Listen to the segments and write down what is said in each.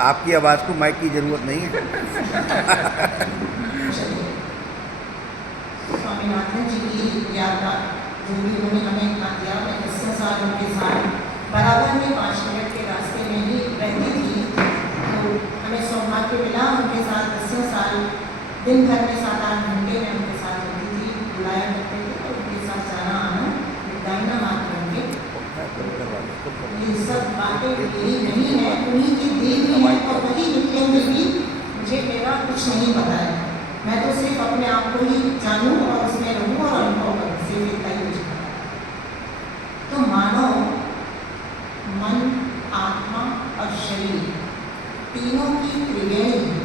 आपकी आवाज़ को माइक की ज़रूरत नहीं है। स्वामीनाथन जी की यात्रा जो भी उन्होंने हमें दिया, मैं 10 साल उनके साथ बराबर में 5 मिनट के रास्ते में ही रहती थी। तो हमें सौभाग्य मिला उनके साथ 10 साल दिन भर में 7-8 घंटे में उनके साथ रहती थी, बुलाया करते थे और उनके साथ जाना आना दाइना हाथ होंगे। ये सब बातें मेरी नहीं है, उन्हीं की दी हुई है और वही निकलेंगे भी। मुझे मेरा कुछ नहीं पता है, मैं तो सिर्फ अपने आप को ही जानूं और उसमें रहूं और अनुभव करूं, सिर्फ इतना ही मुझे पता है। तो मानो मन, आत्मा और शरीर तीनों की त्रिवेणी है,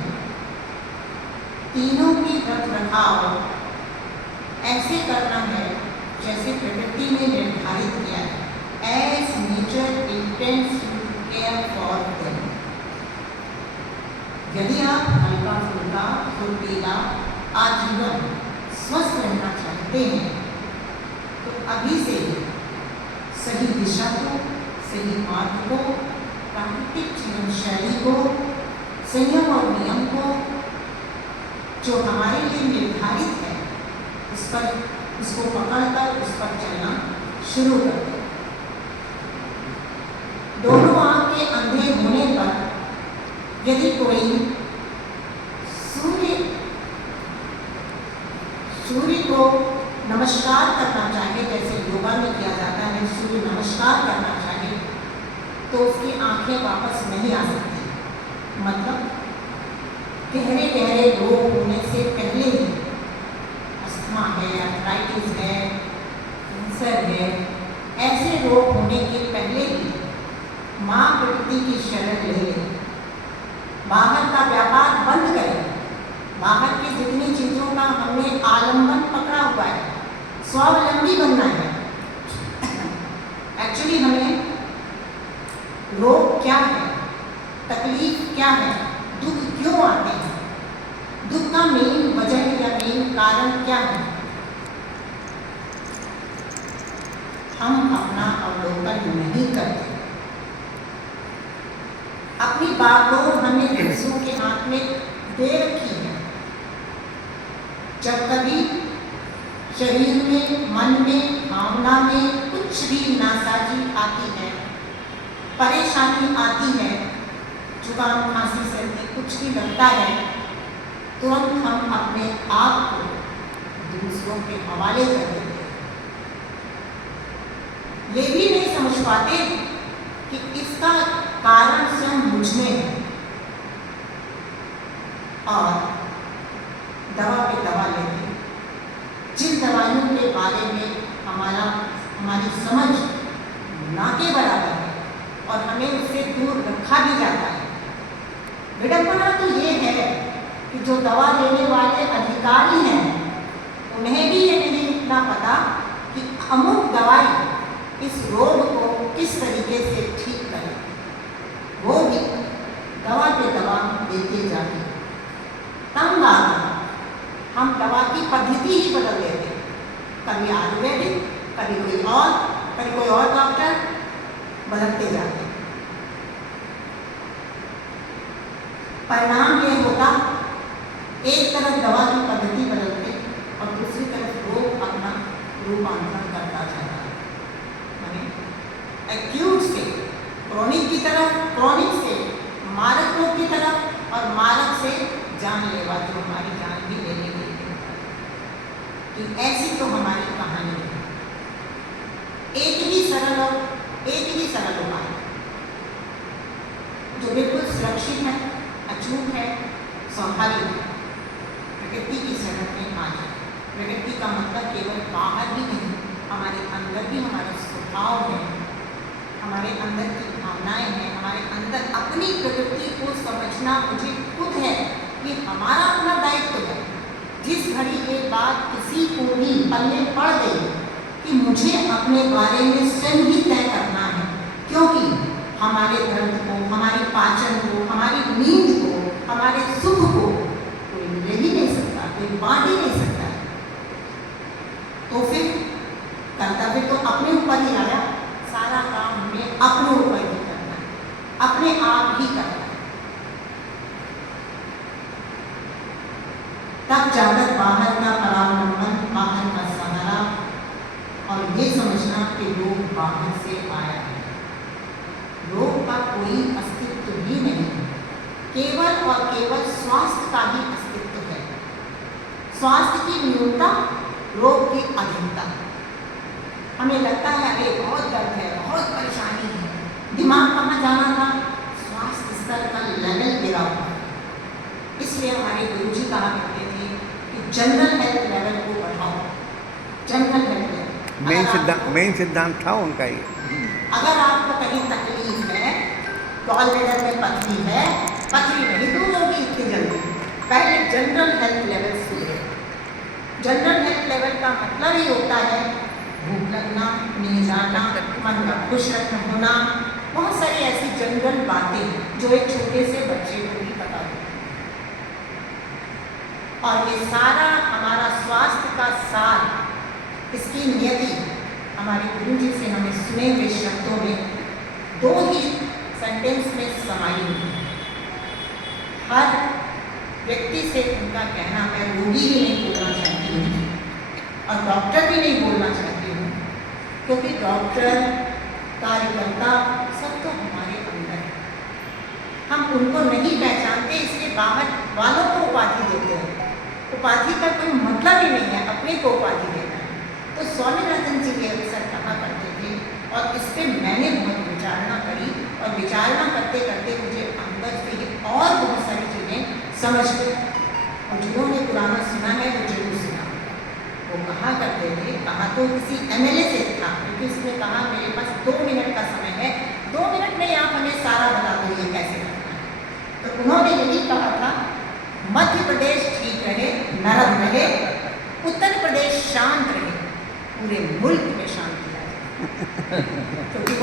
तीनों की रख रखाव ऐसे करना है जैसे प्रकृति ने निर्धारित किया है। As nature intends to care for them. यदि आप हल्का फुल्का फुर्तीला आजीवन स्वस्थ रहना चाहते हैं तो अभी से सही दिशा को, सही मार्ग को, प्राकृतिक जीवन शैली को, संयम और नियम को जो हमारे लिए निर्धारित है उस पर, उसको पकड़कर उस पर चलना शुरू कर दें। दोनों आंख के अंधे होने पर यदि कोई सूर्य को नमस्कार करना चाहे, जैसे योगा में किया जाता है, सूर्य नमस्कार करना चाहे तो उसकी आंखें वापस नहीं आ सकती। मतलब गहरे गहरे रोग होने से पहले ही, अस्थमा है, आर्थराइटिस है, कैंसर है, ऐसे रोग होने के पहले ही माँ प्रकृति की शरण ले लें, बाहर का व्यापार बंद करें। बाहर की जितनी चीजों का हमने आलंबन पकड़ा हुआ है, स्वावलंबी बनना है। एक्चुअली हमें रोग क्या है, तकलीफ क्या है, दुख क्यों आते हैं, दुख का मेन वजह या मेन कारण क्या है, हम अपना अवलोकन नहीं करते। अपनी बागडोर हमने दूसरों के हाथ में दे रखी है। जब कभी शरीर में, मन में, भावना में कुछ भी नासाजी आती है, परेशानी आती है, जुकाम, खांसी, सर्दी कुछ भी लगता है, तुरंत हम अपने आप को दूसरों के हवाले कर देते हैं। ये भी नहीं समझ पाते कि इसका कारण स्वयं मुझ में है और दवा पे दवा लेते। जिन दवाइयों के बारे में हमारी समझ ना के बराबर है और हमें उससे दूर रखा भी जाता है। विडंबना तो ये है कि जो दवा लेने वाले अधिकारी हैं उन्हें भी ये नहीं इतना पता कि अमुक दवाई इस रोग को किस तरीके से ठीक करे, वो भी दवा पे दवा देते जाते। तंग आना, हम दवा की पद्धति ही बदल देते, कभी आयुर्वेदिक, कभी कोई और डॉक्टर, बदलते जाते। परिणाम ये होता, एक तरफ दवा की पद्धति बदलते और दूसरी तरफ रोग अपना रूपांतरण करता जाता है। एक्यूट से क्रोनिक की तरफ, क्रोनिक से मारक रोग की तरफ और मारक से जानलेवा, जो हमारी जान भी ले लेगी। कि ऐसी तो हमारी कहानी है। एक ही सरल उपाय जो बिल्कुल सुरक्षित है, अचूक है, स्वाभाविक है। प्रकृति की शरण में आ जाए। प्रकृति का मतलब केवल बाहर ही नहीं, हमारे अंदर भी हमारा स्वभाव है, हमारे अंदर की भावनाएं हैं, हमारे अंदर अपनी प्रकृति को समझना मुझे खुद है, ये हमारा अपना दायित्व है। जिस घड़ी ये बात किसी को भी पल्ले पड़ गई कि मुझे अपने बारे में स्वयं ही तय करना है, क्योंकि हमारे दर्द को, हमारी पाचन को, हमारी नींद को, हमारे सुख को कोई ले ही नहीं सकता, कोई बांट ही नहीं सकता। तो फिर कर्तव्य तो अपने ऊपर ही आया, सारा काम हमें अपने ऊपर ही करना है, अपने आप ही करना है। तब जाकर बाहर का परावलंबन, बाहर का सहारा और ये समझना कि रोग बाहर से आया है। रोग का कोई अस्तित्व ही नहीं है, केवल और केवल स्वास्थ्य का ही अस्तित्व है। स्वास्थ्य की न्यूनता, रोग की अधिकता। हमें लगता है अरे बहुत दर्द है, बहुत परेशानी है, दिमाग कहाँ जाना था, स्वास्थ्य स्तर का लेवल गिरा हुआ है। इसलिए हमारे गुरुजी कहा करते थे कि जनरल हेल्थ लेवल को बढ़ाओ। जनरल हेल्थ लेवल मेन सिद्धांत था उनका ये। अगर आपको कहीं तकलीफ है, गॉलब्लैडर में पथरी है, पथरी नहीं दूर होगी इतनी जल्दी, पहले जनरल हेल्थ लेवल सुधरे। जनरल हेल्थ लेवल का मतलब ही होता है भूख लगना, नींद आना, मन का खुश होना, बहुत सारी ऐसी जनरल बातें जो एक छोटे से बच्चे को भी पता होती है। और ये सारा हमारा स्वास्थ्य का सार, इसकी नियति हमारे गुरु जी से हमें सुने हुए शब्दों में 2 ही सेंटेंस में समाई हुई है। हर व्यक्ति से उनका कहना, मैं रोगी भी नहीं बोलना चाहती हूँ और डॉक्टर भी नहीं बोलना चाहती हूँ, क्योंकि डॉक्टर, कार्यकर्ता सब तो हमारे अंदर है। हम उनको नहीं पहचानते, इसलिए बाहर वालों को उपाधि देते हैं। उपाधि का कोई मतलब ही नहीं है, अपने को उपाधि देना है। तो स्वामीनाथन जी के अक्सर कहा करते थे, और इस पर मैंने बहुत विचारणा करी, और विचारणा करते करते मुझे अंदर से ही और बहुत सारी चीज़ें समझ गई। और जिन्होंने पुराना सुना है वो जरूर सुना। वो कहा करते थे, कहा तो किसी MLA से था, क्योंकि उसने कहा मेरे पास 2 मिनट का समय है, 2 मिनट में आप हमें सारा बता दो ये कैसे करना है। तो उन्होंने यही कहा था, मध्य प्रदेश ठीक रहे, नरम रहे, उत्तर प्रदेश शांत रहे, पूरे मुल्क में शांति आ जाए। क्योंकि